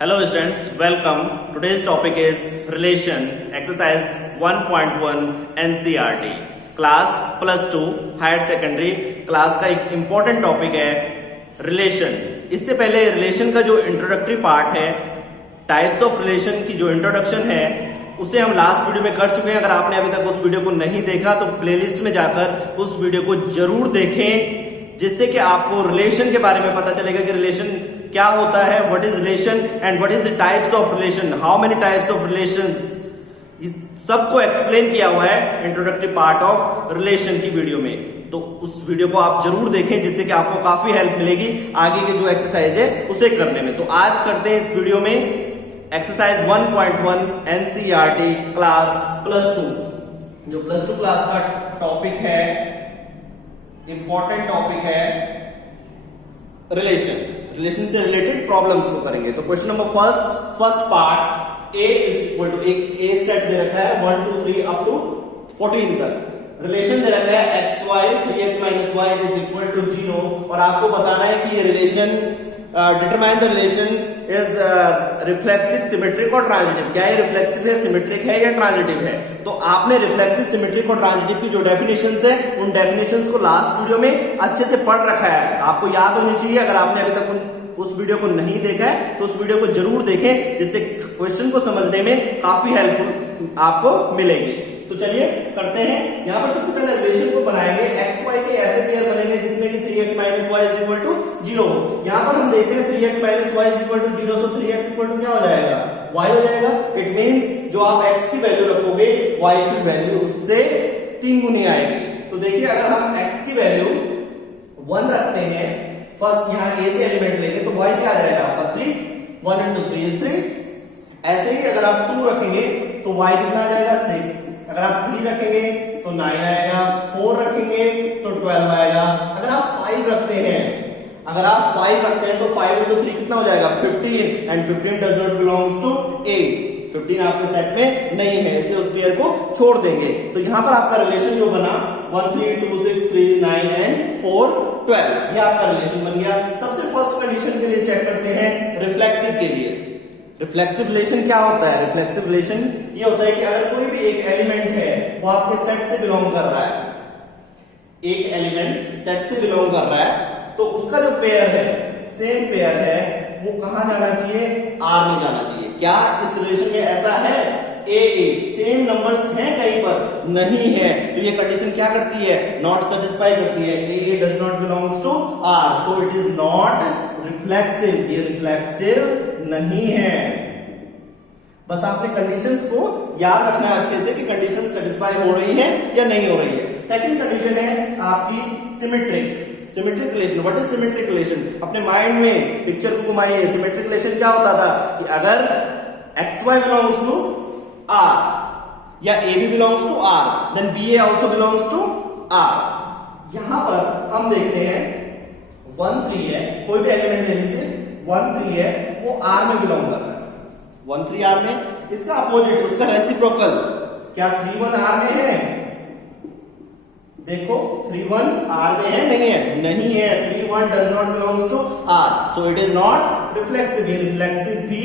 Hello students, welcome. Today's topic is relation, exercise 1.1 NCERT. Class +2 higher secondary class का एक important topic है relation. इससे पहले relation का जो इंट्रोडक्टरी पार्ट है, टाइप्स ऑफ रिलेशन की जो इंट्रोडक्शन है, उसे हम लास्ट वीडियो में कर चुके हैं। अगर आपने अभी तक उस वीडियो को नहीं देखा तो प्लेलिस्ट में जाकर उस वीडियो को जरूर देखें, जिससे कि आपको रिलेशन के बारे में पता चलेगा कि रिलेशन क्या होता है, what is relation and what is the types of relation, how many types of relations, इस सबको एक्सप्लेन किया हुआ है इंट्रोडक्टरी पार्ट ऑफ रिलेशन की वीडियो में। तो उस वीडियो को आप जरूर देखें, जिससे कि आपको काफी हेल्प मिलेगी आगे के जो एक्सरसाइज है उसे करने में। तो आज करते हैं इस वीडियो में एक्सरसाइज 1.1 एनसीईआरटी क्लास +2। जो +2 क्लास का टॉपिक है, इंपॉर्टेंट टॉपिक है रिलेशन से रिलेटेड प्रॉब्लम्स को करेंगे। तो question number first part, A is equal to, एक सेट दे रखा है 1 2 3 अप टू 14 तक। रिलेशन दे रखा है xy 3x - y is equal to 0 और आपको बताना है कि ये relation determine the relation is reflexive, symmetric और ट्रांजिटिव। क्या ये रिफ्लेक्सिव है, सिमेट्रिक है या ट्रांजिटिव है? तो आपने रिफ्लेक्सिव, सिमेट्रिक और ट्रांजिटिव की जो डेफिनेशंस है, उन डेफिनेशंस को लास्ट वीडियो में अच्छे से पढ़ रखा है, आपको याद होनी चाहिए। अगर आपने अभी तक उस वीडियो को नहीं देखा है तो उस वीडियो को जरूर देखें, जिससे क्वेश्चन को समझने में काफी हेल्प आपको मिलेगी। तो चलिए करते हैं। यहां पर सबसे पहले रिलेशन को बनाएंगे, एक्स वाई के ऐसे पेयर बनेंगे जिसमें कि 3x - y is equal to 0 हो। यहां पर हम देखते हैं 3x - y is equal to 0, so 3x equal to क्या हो जाएगा, y हो जाएगा। इट मींस जो आप x की वैल्यू रखोगे, y की वैल्यू उससे 3 गुनी आएगी। तो देखिए, अगर हम x की वैल्यू 1 रखते हैं, फर्स्ट यहां a से एलिमेंट लेंगे, तो y क्या आ जाएगा आपका 3, 1 × 3 is 3। ऐसे ही अगर आप 2 रखेंगे तो y कितना आ जाएगा 6। अगर आप 3 रखेंगे तो 9 आएगा, 4 रखेंगे तो 12 आएगा। अगर आप 5 रखते हैं, तो 5 × 3 कितना हो जाएगा 15, and 15 does not belongs to A। 15 आपके सेट में नहीं है, इसलिए उस पेयर को छोड़ देंगे। तो यहां पर आपका रिलेशन जो बना 1 3 2 6 3 9 एंड 4 12, ये आपका रिलेशन बन गया। सबसे फर्स्ट कंडीशन के लिए चेक करते हैं रिफ्लेक्सिव के लिए। रिफ्लेक्सिव रिलेशन क्या होता है? रिफ्लेक्सिव रिलेशन ये होता है कि अगर कोई भी एक एलिमेंट है वो आपके सेट से बिलोंग कर रहा है, एक एलिमेंट सेट से बिलोंग कर रहा है, तो उसका जो पेयर है, सेम पेयर है, वो कहां जाना चाहिए, R में जाना चाहिए। क्या इस रिलेशन में ऐसा है? ए सेम नंबर्स हैं कहीं पर? नहीं है। तो ये कंडीशन क्या करती है, नॉट सेटिस्फाई करती है। A does not belongs to R, so it is not reflexive. ये रिफ्लेक्सिव नहीं है। बस आपने कंडीशंस को याद रखना है अच्छे से कि कंडीशन सेटिस्फाई हो रही है या नहीं हो रही है। सेकंड कंडीशन है आपकी symmetric relation. What is symmetric relation? अपने माइंड में पिक्चर को घुमाइए। सिमेट्रिक रिलेशन क्या होता था कि अगर xy बिलोंग्स टू R या AB belongs to R, then BA also belongs to R। यहां पर हम देखते हैं 1 3 है, कोई भी एलिमेंट ले लीजिए, 1 3 है, वो R में बिलोंग कर रहा है, 1 3 R में। इसका अपोजिट, उसका रेसिप्रोकल, क्या 3 1 R में है? देखो 3 1 R में है, नहीं है? नहीं है। 3 1 does not belongs to R, so it is not reflexive. ये रिफ्लेक्सिव भी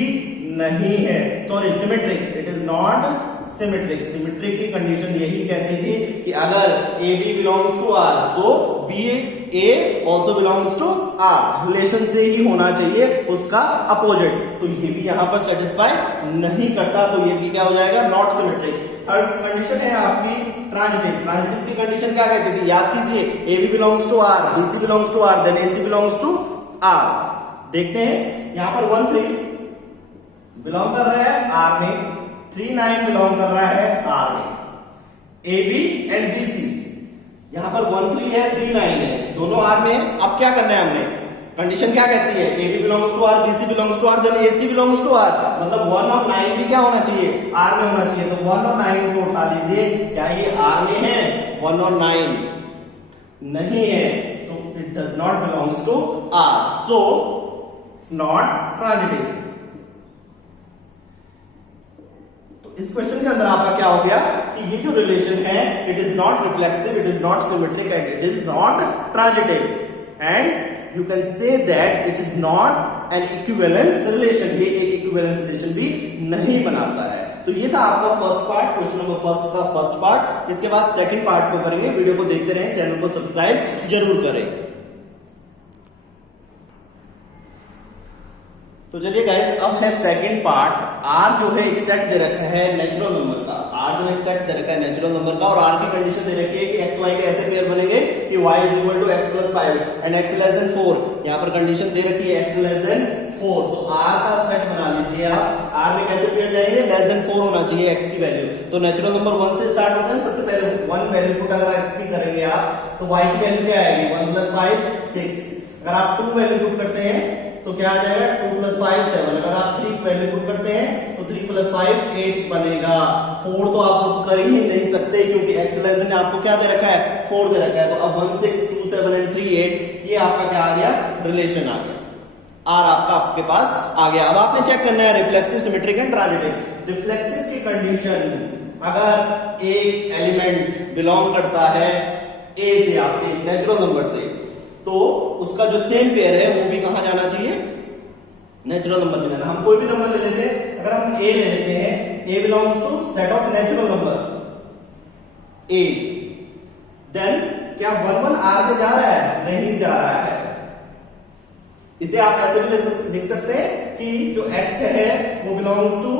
नहीं है, sorry symmetric, it is not symmetric. Symmetric की कंडीशन यही कहती थी कि अगर AB belongs to R, so BA also belongs to R, relation से ही होना चाहिए उसका अपोजिट। तो ये भी यहां पर सेटिस्फाई नहीं करता, तो ये भी क्या हो जाएगा, नॉट सिमेट्रिक। थर्ड कंडीशन है आपकी ट्रांजिटिव। ट्रांजिटिव की कंडीशन क्या कहती थी, याद कीजिए, AB belongs to R, BC belongs to R, then AC belongs to R। देखते हैं यहां पर 1 3 बिलोंग कर रहा है R में, 3 9 बिलोंग कर रहा है R में। AB एंड BC, यहां पर 1 3 है, 3 9 है, दोनों R में है। अब क्या करना है हमें, कंडीशन क्या कहती है, AB belongs to R, BC belongs to R, then AC belongs to R, मतलब 1 और 9 भी क्या होना चाहिए, R में होना चाहिए। तो 1 और 9 को उठा लीजिए, क्या ये R में है? 1 और 9 नहीं है, तो it does not belongs to R, so not transitive. इस क्वेश्चन के अंदर आपका क्या हो गया कि ये जो रिलेशन है, it is not reflexive, it is not symmetric and it is not transitive. And you can say that it is not an equivalence relation, ये एक इक्विवेलेंस रिलेशन भी नहीं बनाता है। तो ये था आपका first part, question number first का फर्स्ट पार्ट। इसके बाद सेकंड पार्ट को करेंगे। वीडियो को देखते रहें, चैनल को सब्सक्राइब जरूर करें। तो चलिए गाइस, अब है सेकंड पार्ट। आर जो है एक सेट दे रखा है नेचुरल नंबर का, आर जो है एक सेट दे रखा है नेचुरल नंबर का, और आर की कंडीशन दे रखी है कि एक्स वाई के ऐसे पेयर बनेंगे कि y is equal to X plus 5 and x less than 4। यहाँ पर कंडीशन दे रखी है x लेस देन 4। तो r का सेट बना लीजिए आप। r में कैसे पेयर जाएंगे, लेस देन 4 होना चाहिए x की वैल्यू। तो नेचुरल नंबर 1 से स्टार्ट होता है। सबसे पहले 1 वैल्यू पुट अगर x की करेंगे आप, तो y की वैल्यू क्या आएगी, 1 प्लस 5 6। अगर आप 2 वैल्यू पुट करते हैं तो क्या आ जाएगा, 2 प्लस 5 7। अगर आप 3 वैल्यू पुट करते हैं तो 3 प्लस 5 8 बनेगा। 4 तो आप पुट कर ही नहीं सकते क्योंकि x लेस देन आपको क्या दे रखा है, 4 दे रखा है। तो अब 1 6 2 7 एंड 3 8, ये आपका क्या आ गया, रिलेशन आ गया। आर आपका आपके पास आ गया। अब आपने चेक करना है reflexive, symmetric and transitive. Reflexive की कंडीशन, अगर एक एलिमेंट बिलोंग करता है ए से, आपके नेचुरल नंबर से, तो उसका जो सेम पेयर है वो भी कहां जाना चाहिए, नेचुरल नंबर में जाना। हम कोई भी नंबर ले लेते हैं, अगर हम ए ले लेते हैं, A belongs to set of natural number A, then क्या 1 1 आर पे जा रहा है, नहीं जा रहा है। इसे आप ऐसे भी लिख सकते हैं कि जो x है वो बिलोंग्स टू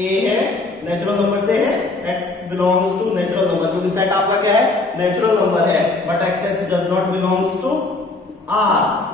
a है, नेचुरल नंबर से है, x belongs to natural number, क्योंकि सेट आपका क्या है, नेचुरल नंबर है। But x does not belongs to r।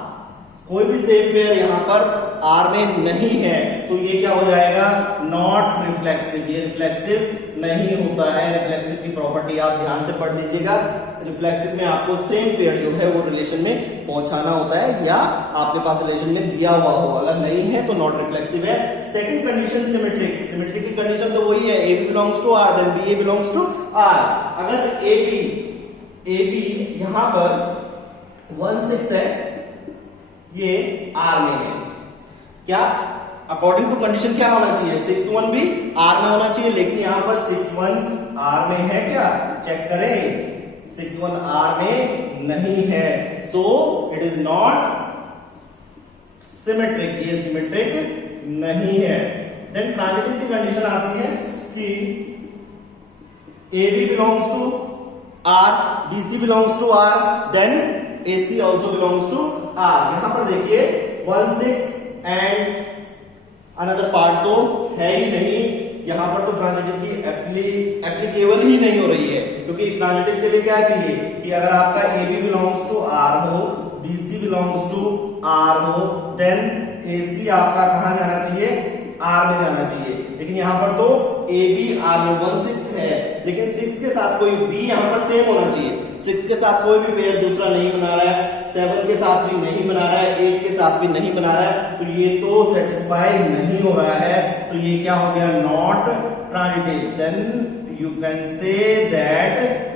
कोई भी सेम पेयर यहां पर r में नहीं है, तो ये क्या हो जाएगा, नॉट रिफ्लेक्सिव। ये रिफ्लेक्सिव नहीं होता है। रिफ्लेक्सिव की प्रॉपर्टी आप ध्यान से पढ़ लीजिएगा। रिफ्लेक्सिव में आपको सेम पेयर जो है वो रिलेशन में पहुंचाना होता है, या आपके पास रिलेशन में दिया हुआ हो। अगर नहीं है तो नॉट रिफ्लेक्सिव है। Second condition symmetric. सिमेट्रिक की कंडीशन तो वही है, A B belongs to R, then B A belongs to R. अगर ए बी यहां पर 1 6 है, ये आर में है, क्या अकॉर्डिंग टू कंडीशन क्या होना चाहिए, 6 1 भी आर में होना चाहिए। लेकिन यहां पर 6 1 आर में है क्या, चेक करें, 6 1 आर में नहीं है। So it is not symmetric, ये सिमेट्रिक नहीं है। देन ट्रांजिटिव की कंडीशन आती है कि A B belongs to R, B C belongs to R, then A C also belongs to R. यहां पर देखिए 1 6 एंड अनदर पार्ट तो है ही नहीं, यहां पर तो ट्रांजिटिव की एप्लीकेबल ही नहीं हो रही है, क्योंकि ट्रांजिटिव के लिए क्या चाहिए कि अगर आपका A B belongs to R हो, B C belongs to R हो, देन ए सी आपका कहां जाना चाहिए, आर में जाना चाहिए। लेकिन यहां पर तो ए बी आर में 1 6 है, लेकिन 6 के साथ कोई बी यहां पर सेम होना चाहिए। 6 के साथ कोई भी पेयर दूसरा नहीं बना रहा है, 7 के साथ भी नहीं बना रहा है, 8 के साथ भी नहीं बना रहा है, तो ये तो सेटिस्फाई नहीं हो रहा है। तो ये क्या हो गया, not transitive. Then you can say that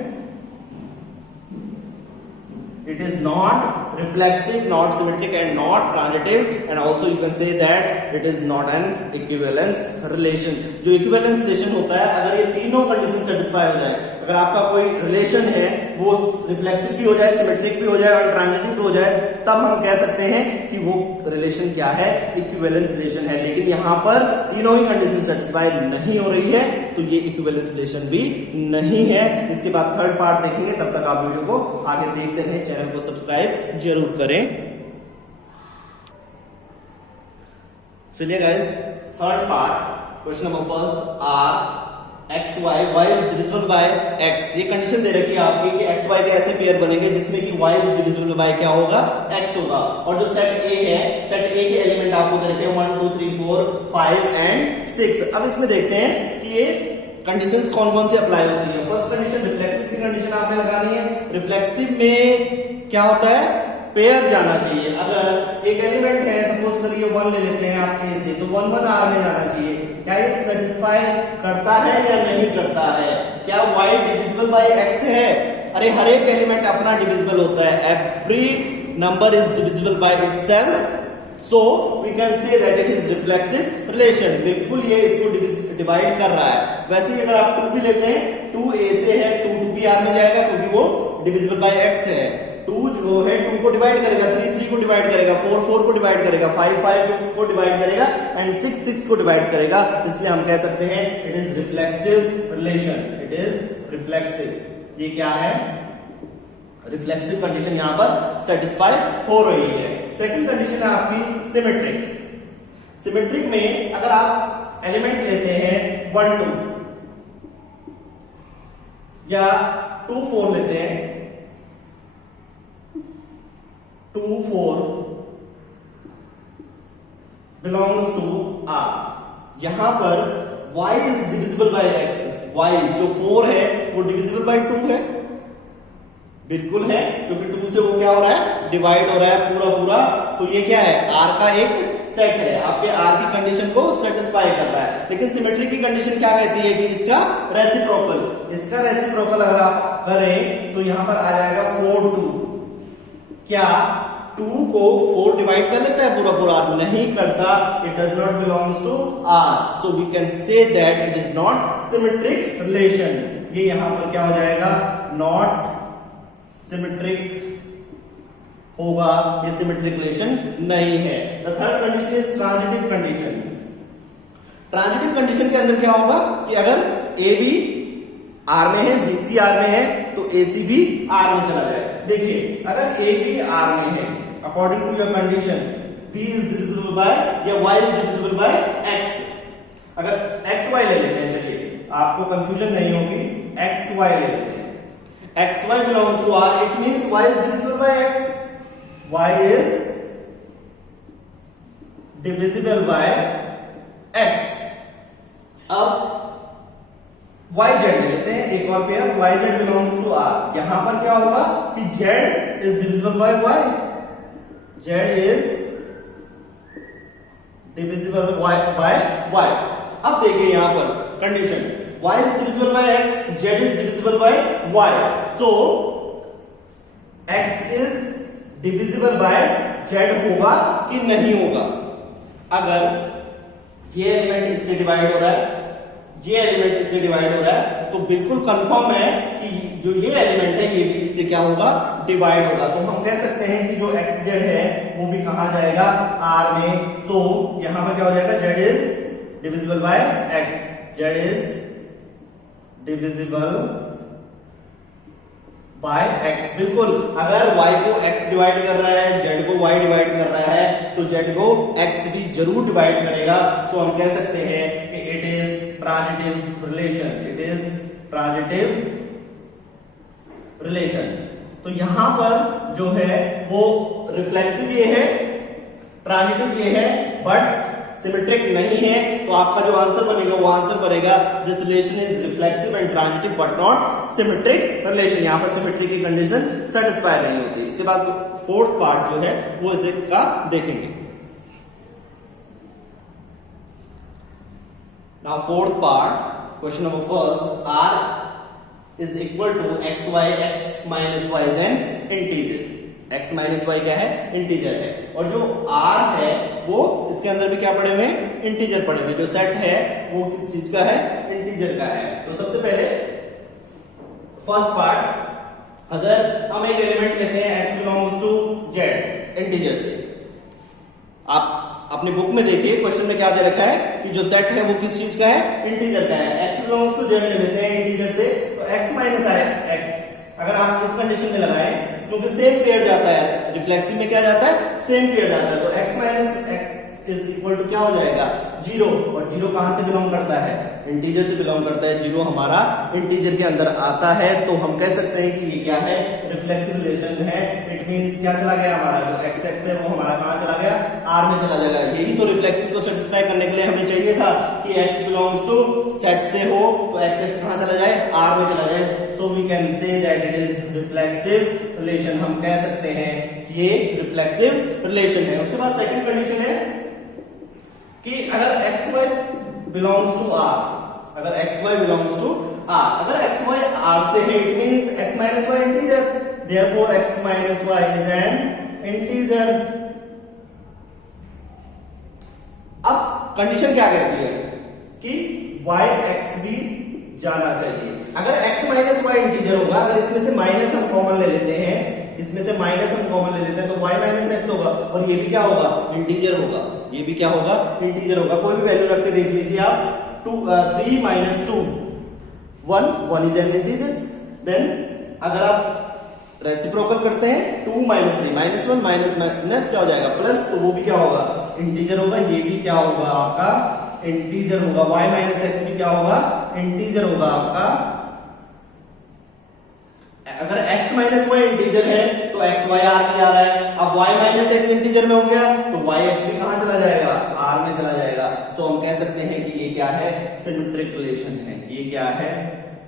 it is not reflexive, not symmetric and not transitive, and also you can say that it is not an equivalence relation। जो equivalence relation होता है, अगर ये तीनों कंडीशन सेटिस्फाई हो जाए, अगर आपका कोई रिलेशन है वो रिफ्लेक्सिव भी हो जाए, सिमेट्रिक भी हो जाए और ट्रांजिटिव भी हो जाए, तब हम कह सकते हैं कि वो रिलेशन क्या है, इक्विवेलेंस रिलेशन है। लेकिन यहां पर तीनों ही कंडीशन सेटिस्फाई नहीं हो रही है, तो ये इक्विवेलेंस रिलेशन भी नहीं है। इसके बाद थर्ड पार्ट देखेंगे, तब तक आप वीडियो को आगे देखते रहें, चैनल को सब्सक्राइब जरूर करें। चलिए guys, third part, question number first, R X Y, Y is divisible by X. ये कंडीशन दे रखी है आपकी कि एक्स वाई के ऐसे पेयर बनेंगे जिसमें कि वाई इज डिविजिबल बाय क्या होगा, एक्स होगा। और जो सेट ए है, सेट ए के एलिमेंट आपको दे रखे हैं 1 2 3 4 5 एंड 6। अब इसमें देखते हैं कि ये कंडीशंस कौन कौन से अप्लाई होती है। फर्स्ट कंडीशन रिफ्लेक्सिव की कंडीशन आपने लगानी है। रिफ्लेक्सिव में क्या होता है, पेयर जाना चाहिए। अगर एक एलिमेंट है, सपोज करिए 1 ले लेते हैं आप ए से, तो 1 1 आर में जाना चाहिए। क्या ये सेटिस्फाई करता है या नहीं करता है? क्या y डिविजिबल बाय x है? अरे हर एक एलिमेंट अपना डिविजिबल होता है, every number is divisible by itself, so we can say that it is reflexive relation. बिल्कुल ये इसको डिवाइड कर रहा है। वैसे ही अगर आप 2 भी लेते हैं, 2 a से है, 2 2 भी r में जाएगा क्योंकि वो डिविजिबल बाय x है। 2 जो है 2 को डिवाइड करेगा, 3 3 को डिवाइड करेगा, 4 4 को डिवाइड करेगा, 5 5 को डिवाइड करेगा एंड 6 6 को डिवाइड करेगा। इसलिए हम कह सकते हैं it is reflexive relation, it is reflexive. ये क्या है? रिफ्लेक्सिव कंडीशन यहां पर सेटिस्फाई हो रही है। सेकंड कंडीशन है आपकी सिमेट्रिक। सिमेट्रिक में अगर आप एलिमेंट लेते हैं 1 2 या 2 4 लेते हैं, 2 4 बिलोंग्स टू R, यहां पर y is divisible by x, y जो 4 है वो डिविजिबल बाय 2 है, बिल्कुल है, क्योंकि 2 से वो क्या हो रहा है? डिवाइड हो रहा है पूरा पूरा। तो ये क्या है? R का एक सेट है, आपके R की कंडीशन को सेटिस्फाई कर रहा है। लेकिन सिमेट्री की कंडीशन क्या कहती है कि इसका रेसिप्रोकल, इसका रेसिप्रोकल अगर आप करें तो यहां पर आ जाएगा 4 2। क्या 2 को 4 डिवाइड कर लेता है पूरा पूरा? नहीं करता, it does not belongs to R, so we can say that it is not symmetric relation. ये यहां पर क्या हो जाएगा? नॉट सिमेट्रिक होगा, ये सिमेट्रिक रिलेशन नहीं है। The third condition is transitive condition. Transitive condition के अंदर क्या होगा कि अगर ए बी आर में है, बी सी आर में है, तो ए सी भी आर में चला जाए। देखिए अगर ए बी आर में है, according to your condition B is divisible by या Y is divisible by X. अगर एक्स वाई ले लेते हैं, चलिए आपको कंफ्यूजन नहीं होगी, एक्स वाई ले लेते हैं। X Y belongs to R, it means Y is divisible by X, Y is divisible by X. अब YZ ले लेते हैं एक और pair, YZ belongs to R, यहां पर क्या होगा कि Z is divisible by Y, Z is divisible by Y। अब देखिए यहां पर condition Y is divisible by X, Z is divisible by Y, so X is divisible by Z होगा कि नहीं होगा? अगर ये एलिमेंट इससे डिवाइड हो रहा है, ये एलिमेंट इससे डिवाइड हो रहा है, तो बिल्कुल कंफर्म है कि जो ये एलिमेंट है ये भी इससे क्या होगा? डिवाइड होगा। तो हम कह सकते हैं कि जो xz है वो भी कहां जाएगा? R में। सो यहां पर क्या हो जाएगा? z is divisible by x, z is divisible by x। बिल्कुल, अगर y को x डिवाइड कर रहा है, z को y डिवाइड कर रहा है, तो z को x भी जरूर डिवाइड करेगा। सो हम कह सकते हैं कि it is transitive relation, it is transitive relation. तो यहां पर जो है वो रिफ्लेक्सिव ये है, ट्रांजिटिव ये है, बट सिमेट्रिक नहीं है। तो आपका जो आंसर बनेगा वो आंसर बनेगा this relation is reflexive and transitive but not symmetric relation. यहां पर सिमेट्री की कंडीशन सेटिस्फाई नहीं होती। इसके बाद फोर्थ पार्ट जो है वो इसका देखेंगे। Now fourth part, question number first, R is equal to xy, x minus y is an integer. x minus y क्या है? इंटीजर है। और जो R है वो इसके अंदर भी क्या पढ़े हुए? इंटीजर पढ़े हुए। जो सेट है वो किस चीज का है? इंटीजर का है। तो सबसे पहले फर्स्ट पार्ट, अगर हम एक एलिमेंट लेते हैं x belongs to z integer से, आप अपनी बुक में देखिए क्वेश्चन में क्या दे रखा है कि जो सेट है वो किस चीज का है? इंटीजर का है। x बिलोंग्स टू z ले लेते हैं इंटीजर से, तो x माइनस x अगर आप इस कंडीशन में लगाएं, क्योंकि सेम पेयर जाता है, रिफ्लेक्सिव में क्या जाता है? सेम पेयर जाता है, तो x minus x is equal to क्या हो जाएगा? 0। और 0 कहां से बिलोंग करता है? इंटीजर से बिलोंग करता है। 0 हमारा इंटीजर के अंदर आता है, तो हम कह सकते हैं कि ये क्या है? रिफ्लेक्सिव रिलेशन है। इट मींस क्या चला गया हमारा? जो x x है वो हमारा कहां चला गया? R में चला जाएगा। यही तो रिफ्लेक्सिव को सेटिस्फाई करने के लिए हमें चाहिए था कि x बिलोंग्स टू सेट से हो, तो x x कहां चला जाए? R में चला जाए। So we can say that it is reflexive relation. हम कह सकते हैं कि ये रिफ्लेक्सिव रिलेशन है। उसके बाद सेकंड कंडीशन है कि अगर xy बिलोंग्स टू R, अगर xy बिलोंग्स टू R, अगर xy R से है, it means x minus y integer, therefore x minus y is an integer। अब कंडीशन क्या कहती है कि y x भी जाना चाहिए। अगर x माइनस y इंटीजर होगा, अगर इसमें से माइनस हम कॉमन ले लेते हैं इसमें से माइनस हम कॉमन ले लेते हैं तो y माइनस एक्स होगा, और ये भी क्या होगा, इंटीजर होगा, ये भी क्या होगा, इंटीजर होगा। कोई भी वैल्यू रख के देख लीजिए आप, 3 minus 2 1 is an integer. Then अगर आप रेसिप्रोकल करते हैं 2 माइनस 3 माइनस 1 माइनस माइनस क्या हो जाएगा प्लस, तो वो भी क्या होगा, इंटीजर होगा। ये भी क्या होगा आपका, इंटीजर होगा। y माइनस एक्स भी क्या होगा, इंटीजर होगा आपका। अगर x माइनस वाई इंटीजर है तो x y r में आ रहा है। अब y माइनस एक्स इंटीजर में हो गया तो y x भी कहां चला जाएगा, r में चला जाएगा। सो हम कह सकते हैं कि ये क्या है, सिमेट्रिक रिलेशन है। ये क्या है,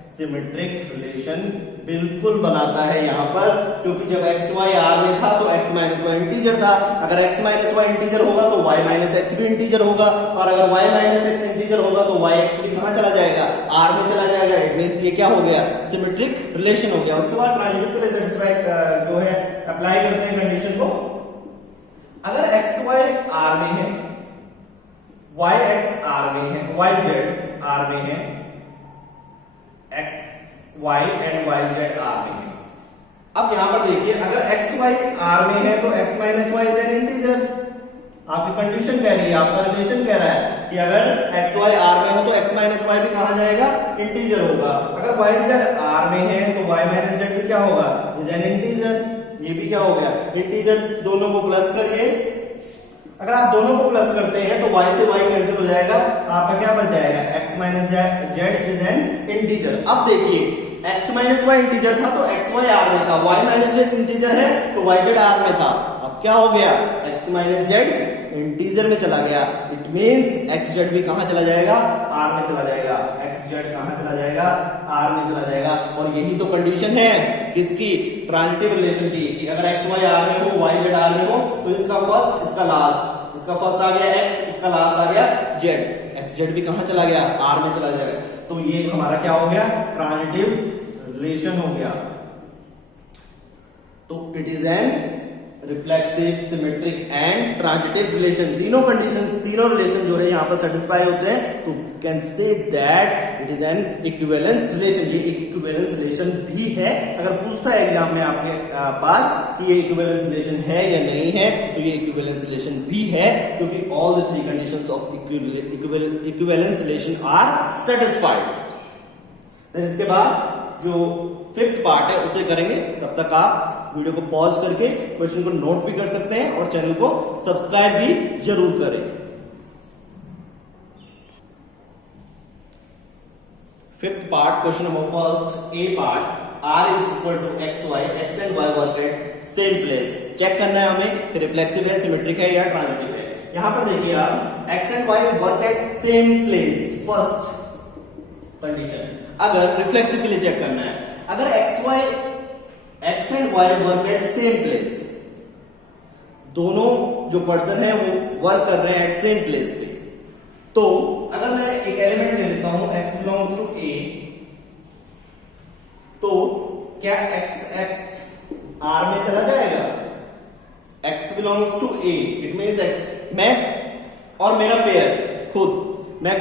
सिमेट्रिक रिलेशन बिल्कुल बनाता है यहां पर, क्योंकि जब एक्स वाई आर में था तो एक्स माइनस वाई इंटीजर था। अगर एक्स माइनस वाई इंटीजर होगा तो वाई माइनस एक्स भी इंटीजर होगा, और अगर वाई माइनस एक्स इंटीजर होगा तो वाई एक्स भी कहां चला जाएगा, आर में चला जाएगा। इट मींस ये क्या हो गया, सिमेट्रिक रिलेशन हो गया। उसके बाद ट्रांजिटिव के लिए सेटिस्फाई जो है अप्लाई करते हैं कंडीशन को। अगर एक्स वाई आर में है, वाई एक्स आर में है, वाई जेड आर में है, X Y and Y Z R में है। अब यहां पर देखिए, अगर एक्स वाई आर में है तो X minus Y is an integer. आपकी कंडीशन कह रही है, आपका रिलेशन कह रहा है कि अगर एक्स वाई आर में हो तो एक्स माइनस वाई भी कहां जाएगा, इंटीजर होगा। अगर वाई जेड आर में है तो वाई माइनस जेड भी क्या होगा, इज एन इंटीजर। ये भी क्या हो गया, इंटीजर। दोनों को प्लस करिए, अगर आप दोनों को प्लस करते हैं तो y से y कैंसिल हो जाएगा, आपका क्या बच जाएगा, x minus Z is an integer. अब देखिए, x माइनस वाई इंटीजर था तो x y r में था, y माइनस जेड इंटीजर है तो y जेड r में था। अब क्या हो गया, x माइनस जेड इंटीजर में चला गया। इट मींस x जेड भी कहां चला जाएगा, r में चला जाएगा। x जेड कहां चला जाएगा, r में चला जाएगा। और यही तो कंडीशन है किसकी, ट्रांजिटिव रिलेशन की, कि अगर x y r में हो, y जेड r में हो तो इसका फर्स्ट इसका लास्ट, इसका फर्स्ट आ गया x, इसका लास्ट आ गया z, x जेड भी कहां चला गया, r में चला जाएगा। तो ये हमारा क्या हो गया, ट्रांजिटिव रिलेशन हो गया। तो it is an reflexive, symmetric and transitive relation. तीनों कंडीशंस, तीनों रिलेशन जो है यहां पर सेटिस्फाई होते हैं, तो can say that it is N equivalence relation. ये एक इक्विवेलेंस रिलेशन भी है। अगर पूछता है एग्जाम में आपके पास कि ये इक्विवेलेंस रिलेशन है या नहीं है, तो ये इक्विवेलेंस रिलेशन भी है, क्योंकि all the three conditions of equivalence relation are satisfied. इसके बाद जो फिफ्थ पार्ट है उसे करेंगे। तब तक आप वीडियो को पॉज करके क्वेश्चन को नोट भी कर सकते हैं और चैनल को सब्सक्राइब भी जरूर करें। Fifth part, question number first, A part, r is equal to X Y, X and Y work at same place. Check करना है हमें कि रिफ्लेक्सिव है, सिमेट्रिक है या ट्रांजिटिव है। यहां पर देखिए आप, X and Y work at same place, first condition. अगर रिफ्लेक्सिव के लिए चेक करना है, अगर X and Y work at same place, दोनों जो पर्सन है वो वर्क कर रहे हैं एट सेम प्लेस पे, तो अगर मैं एक एलिमेंट ले लेता हूं x बिलोंग्स टू a, तो क्या x r में चला जाएगा, x belongs to a, it means मैं और मेरा पेयर खुद, मैं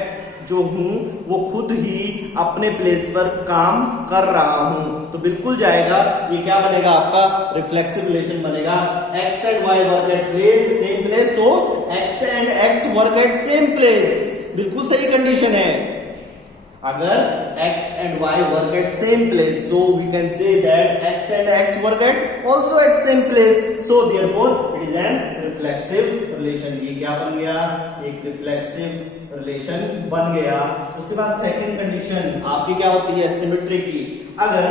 जो हूं वो खुद ही अपने प्लेस पर काम कर रहा हूं, तो बिल्कुल जाएगा। ये क्या बनेगा, आपका रिफ्लेक्सिव रिलेशन बनेगा। x and y work at place, same place, so x and x work at same place. बिल्कुल सही कंडीशन है। अगर x and y work at same place, so we can say that x and x work at also at same place, so therefore it is an reflexive relation. ये क्या बन गया, एक reflexive relation बन गया। उसके बाद सेकंड कंडीशन आपकी क्या होती है, सिमेट्री की। अगर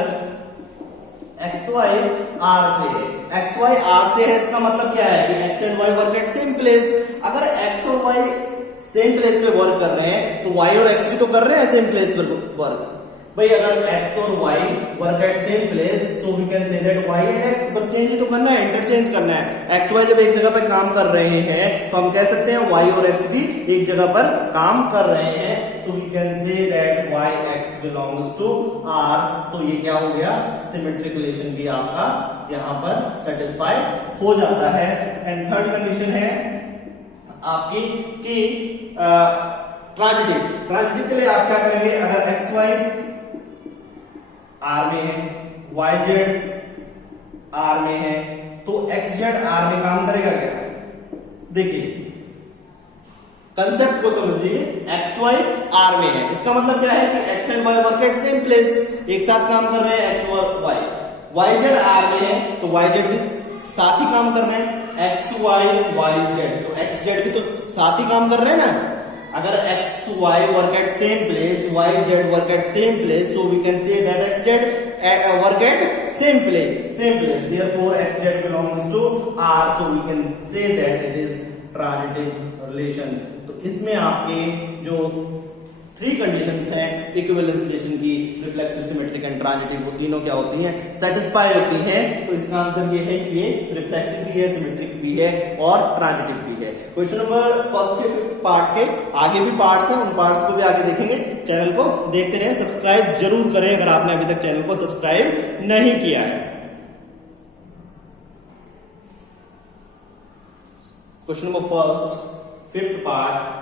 xy r से है, xy r से है, इसका मतलब क्या है कि x and y work at same place. अगर x और y सेम प्लेस पे वर्क कर रहे हैं तो y और x भी तो कर रहे हैं सेम प्लेस पर वर्क। भाई अगर x और y work at same place, so we can say that y and x, बस चेंज ही तो करना है, इंटरचेंज करना है। x y जब एक जगह पे काम कर रहे हैं तो हम कह सकते हैं y और x भी एक जगह पर काम कर रहे हैं, so we can say that y x belongs to r। So ये क्या हो गया, सिमेट्रिक रिलेशन भी आपका यहां पर सेटिस्फाई हो जाता है। एंड थर्ड कंडीशन है आपकी कि ट्रांजिटिव के लिए आप क्या करेंगे, अगर एक्स वाई आर में है, वाई जेड आर में है, तो एक्स जेड आर में काम करेगा क्या? देखिए कंसेप्ट को समझिए, एक्स वाई आर में है, इसका मतलब क्या है कि X and Y work at same place, एक साथ काम कर रहे हैं एक्स और वाई। वाई जेड आर में है तो वाई जेड भी साथ ही काम कर रहे हैं, एक्स वाई वाई जेड, तो एक्स जेड भी तो साथ ही काम कर रहे हैं ना। अगर X Y work at same place, Y Z work at same place, so we can say that X Z work at same place, therefore X Z belongs to R, so we can say that it is transitive relation. तो इसमें आपके जो 3 conditions हैं equivalence relation की, reflexive, symmetric and transitive, वो तीनों क्या होती हैं? सेटिस्फाई होती हैं। तो इसका आंसर ये है कि ये रिफ्लेक्सिव भी है, सिमेट्रिक भी है और ट्रांजिटिव भी है। क्वेश्चन नंबर फर्स्ट के 5th पार्ट के आगे भी पार्ट्स हैं, उन पार्ट्स को भी आगे देखेंगे। चैनल को देखते रहें, सब्सक्राइब जरूर करें अगर आपने अभी तक चैनल को सब्सक्राइब नहीं किया है। Question number first 5th part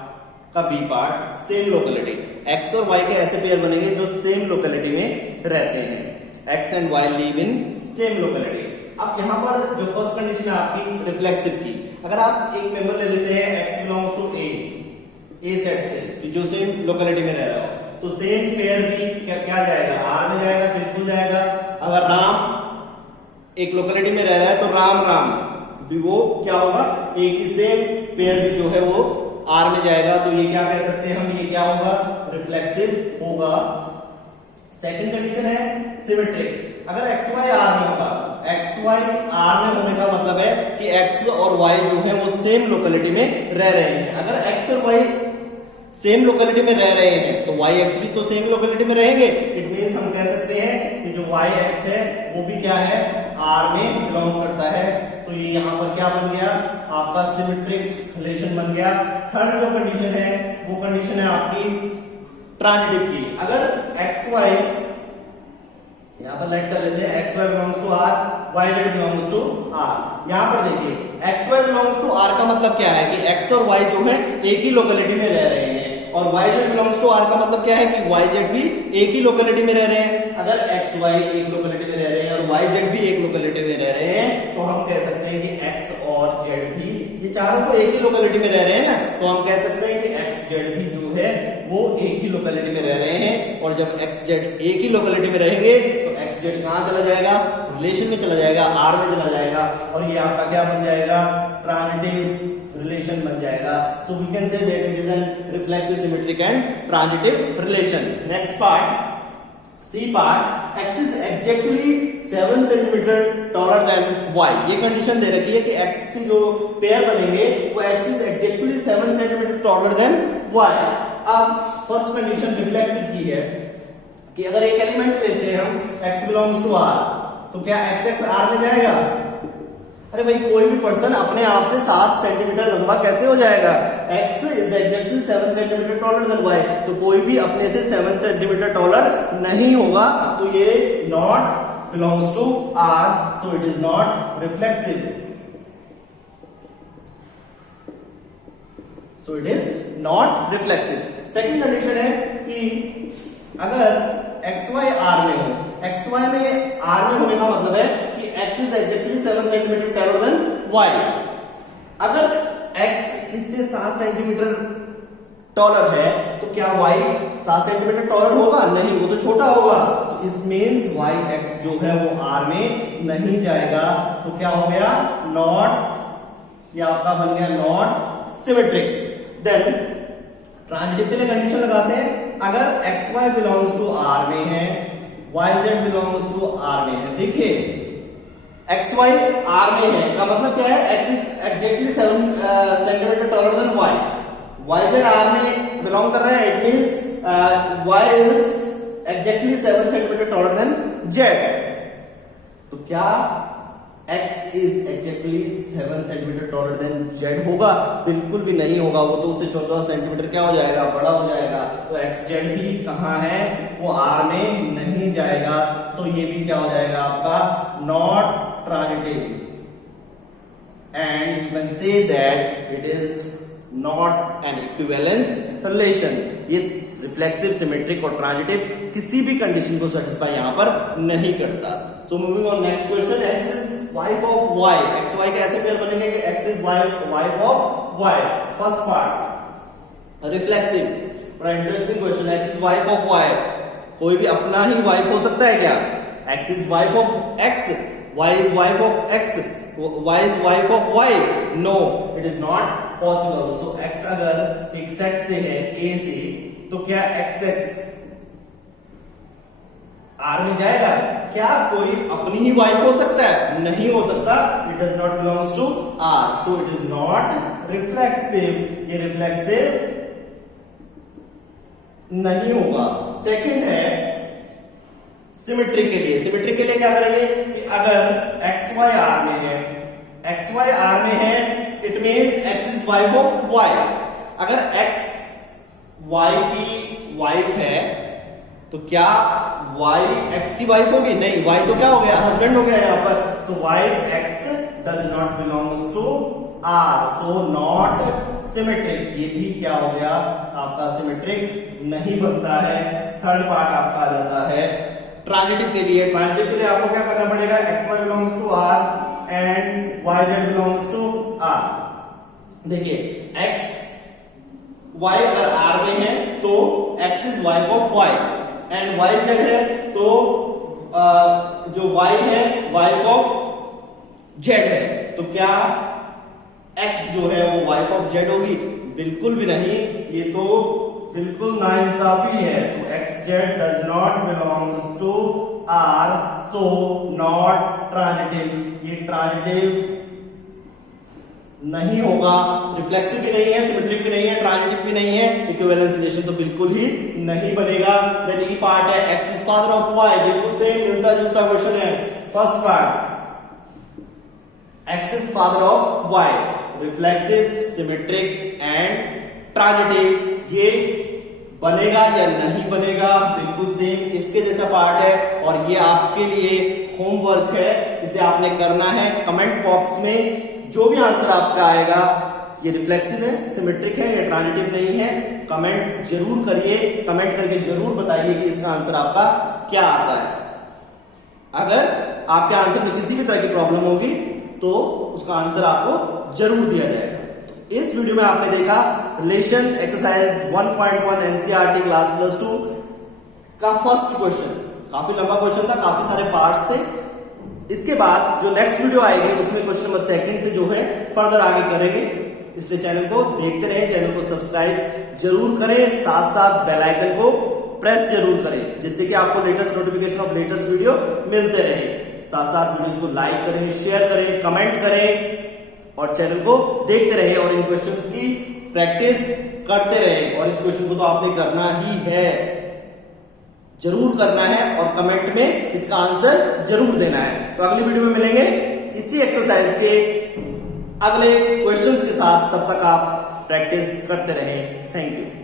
का B part, same locality. X और वाई के ऐसे पेयर बनेंगे जो सेम लोकेलिटी में रहते हैं। X and Y live in same locality. अब यहां पर जो फर्स्ट कंडीशन है आपकी रिफ्लेक्सिव की, अगर आप एक मेंबर ले लेते हैं X belongs to A set से, जो सेम लोकेलिटी में रह रहा हो, तो सेम पेयर भी क्या जाएगा? आर में जाएगा, बिल्कुल जाएगा। अगर राम एक लोकेलिटी में रह रहा है तो राम भी वो क्या होगा? एक ही सेम पेयर भी जो है वो आर में जाएगा, तो ये क्या कह सकते हैं हम? ये क्या होगा? रिफ्लेक्सिव होगा। सेकंड कंडीशन है सिमेट्रिक। अगर एक्स वाई आर में होगा, एक्स वाई आर में होने का मतलब है कि एक्स और वाई जो है वो सेम लोकेलिटी में रह रहे हैं। अगर एक्स और वाई सेम लोकेलिटी में रह रहे हैं तो वाई एक्स भी तो सेम लोकेलिटी में रहेंगे। इट मीन्स हम कह सकते हैं कि जो वाई एक्स है वो भी क्या है? आर में बिलोंग करता है। तो ये यहां पर क्या बन गया? आपका सिमेट्रिक रिलेशन बन गया। थर्ड जो कंडीशन है वो कंडीशन है आपकी ट्रांजिटिव की। अगर एक्स वाई यहां पर लेट कर लेते हैं, X Y belongs to R, Y Z belongs to R. यहां पर देखिए X Y belongs to R का मतलब क्या है कि एक्स और वाई जो है एक ही लोकेलिटी में रह रहे हैं, और Y Z belongs to R का मतलब क्या है कि वाई जेड भी एक ही लोकेलिटी में रह रहे हैं। अगर एक्स वाई एक लोकेलिटी में रह रहे हैं और वाई जेड भी एक लोकेलिटी में रह रहे हैं, तो हम कह सकते हैं कि एक्स और जेड भी, ये चारों तो एक ही लोकेलिटी में रह रहे हैं ना, तो हम कह सकते हैं कि एक्स जेड भी जो है वो एक ही लोकेलिटी में रह रहे हैं। और जब एक्स जेड एक ही लोकेलिटी में रहेंगे तो एक्स जेड कहां चला जाएगा? रिलेशन में चला जाएगा, आर में चला जाएगा, और ये आपका क्या बन जाएगा? ट्रांजिटिव रिलेशन बन जाएगा। So we can say that it is an reflexive, symmetric and transitive relation. Next part C part, x is exactly 7 centimetre taller than y। ये कंडीशन दे रखी है कि x की जो पेयर बनेंगे वो x is exactly 7 centimetre taller than y। अब फर्स्ट कंडीशन रिफ्लेक्सिव की है कि अगर एक एलिमेंट लेते हैं हम x बिलोंग्स टू r, तो क्या x r में जाएगा? अरे भाई कोई भी पर्सन अपने आप से 7 सेंटीमीटर लंबा कैसे हो जाएगा? x is exactly 7 centimetre taller than y, तो कोई भी अपने से 7 सेंटीमीटर टॉलर नहीं होगा, तो ये not belongs to r, so it is not reflexive. So it is not reflexive. Second condition है कि अगर एक्स वाई आर में हो, एक्स वाई में आर में होने का मतलब है कि x is exactly 7 centimetre taller than y। अगर x इससे 7 सेंटीमीटर टॉलर है तो क्या y 7 सेंटीमीटर टॉलर होगा? नहीं, वो तो छोटा होगा। इट मींस y x जो है वो r में नहीं जाएगा, तो क्या हो गया? नॉट, ये आपका बन गया नॉट सिमेट्रिक। देन ट्रांजिटिव के लिए कंडीशन लगाते हैं, अगर X Y belongs to R में है, Y Z belongs to R में है। देखिए एक्स वाई आर में है का मतलब क्या है? X is exactly 7 centimetre taller than Y, Y Z R में बिलोंग कर रहे हैं, it means Y is exactly 7 centimetre taller than Z. तो क्या x is exactly 7 centimetre taller than z होगा? बिल्कुल भी नहीं होगा, वो तो उससे 14 सेंटीमीटर क्या हो जाएगा? बड़ा हो जाएगा। तो x z भी कहां है? वो r में नहीं जाएगा, सो ये भी क्या हो जाएगा आपका? Not transitive. And you can say that it is not an equivalence relation. ये रिफ्लेक्सिव, सिमेट्रिक और ट्रांजिटिव किसी भी कंडीशन को सेटिस्फाई यहां पर नहीं करता। So moving on next question, x is wife of Y, X Y के ऐसे पेयर बनेंगे कि X is wife of Y. First part reflexive, बड़ा इंटरेस्टिंग क्वेश्चन है। X is wife of Y, कोई भी अपना ही वाइफ हो सकता है क्या? X is wife of X, Y is wife of X, Y is wife of Y, no it is not possible. So X अगर एक सेट से है ए से, तो क्या एक्स एक्स आर में जाएगा? क्या कोई अपनी ही वाइफ हो सकता है? नहीं हो सकता, it does not belongs to R, so it is not reflexive. ये रिफ्लेक्सिव नहीं होगा। सेकंड है सिमेट्रिक के लिए। सिमेट्रिक के लिए क्या करेंगे कि अगर एक्स वाई आर में है, एक्स वाई आर में है, it means X is wife of Y. अगर एक्स वाई की वाइफ है तो क्या वाई एक्स की वाइफ होगी? नहीं, वाई तो क्या हो गया? हस्बैंड हो गया यहां पर। So Y X does not belongs to R, so not symmetric. ये भी क्या हो गया आपका? सिमेट्रिक नहीं बनता है। थर्ड पार्ट आपका आ जाता है ट्रांजिटिव के लिए। ट्रांजिटिव के लिए आपको क्या करना पड़ेगा? X Y belongs to R and Y Z belongs to R. देखिए एक्स वाई अगर आर में है तो X is wife of Y, and Y Z है तो जो वाई है वाइफ ऑफ जेड है, तो क्या एक्स जो है वो वाइफ ऑफ जेड होगी? बिल्कुल भी नहीं, ये तो बिल्कुल नाइंसाफी है। तो X Z does not belongs to R, so not transitive. ये ट्रांजिटिव नहीं होगा, रिफ्लेक्सिव भी नहीं है, सिमेट्रिक भी नहीं है, ट्रांजिटिव भी नहीं है, इक्विवेलेंस रिलेशन तो बिल्कुल ही नहीं बनेगा। देन ई पार्ट है X is father of Y, बिल्कुल से मिलता जुलता क्वेश्चन है। First part X is father of Y, reflexive, symmetric and transitive, ये बनेगा या नहीं बनेगा? बिल्कुल सेम इसके जैसा पार्ट है, और ये आपके लिए होमवर्क है, इसे आपने करना है। कमेंट बॉक्स में जो भी आंसर आपका आएगा, ये रिफ्लेक्सिव है, सिमेट्रिक है या ट्रांजिटिव नहीं है, कमेंट जरूर करिए। कमेंट करके जरूर बताइए कि इसका आंसर आपका क्या आता है। अगर आपके आंसर में किसी भी तरह की प्रॉब्लम होगी तो उसका आंसर आपको जरूर दिया जाएगा। तो इस वीडियो में आपने देखा रिलेशन एक्सरसाइज 1.1 एनसीईआरटी क्लास +2 का फर्स्ट क्वेश्चन। काफी लंबा क्वेश्चन था, काफी सारे पार्ट्स थे। इसके बाद जो नेक्स्ट वीडियो आएगी उसमें क्वेश्चन नंबर 2 से जो है फर्दर आगे करेंगे। इसलिए चैनल को देखते रहें, चैनल को सब्सक्राइब जरूर करें, साथ साथ बेल आइकन को प्रेस जरूर करें, जिससे कि आपको latest notification of latest video मिलते रहे। साथ साथ वीडियोस को लाइक करें, शेयर करें, कमेंट करें और चैनल को देखते रहें और इन क्वेश्चंस की प्रैक्टिस करते रहें। और इस क्वेश्चन को तो आपने करना ही है, जरूर करना है, और कमेंट में इसका आंसर जरूर देना है। तो अगली वीडियो में मिलेंगे इसी एक्सरसाइज के अगले क्वेश्चंस के साथ। तब तक आप प्रैक्टिस करते रहें। Thank you.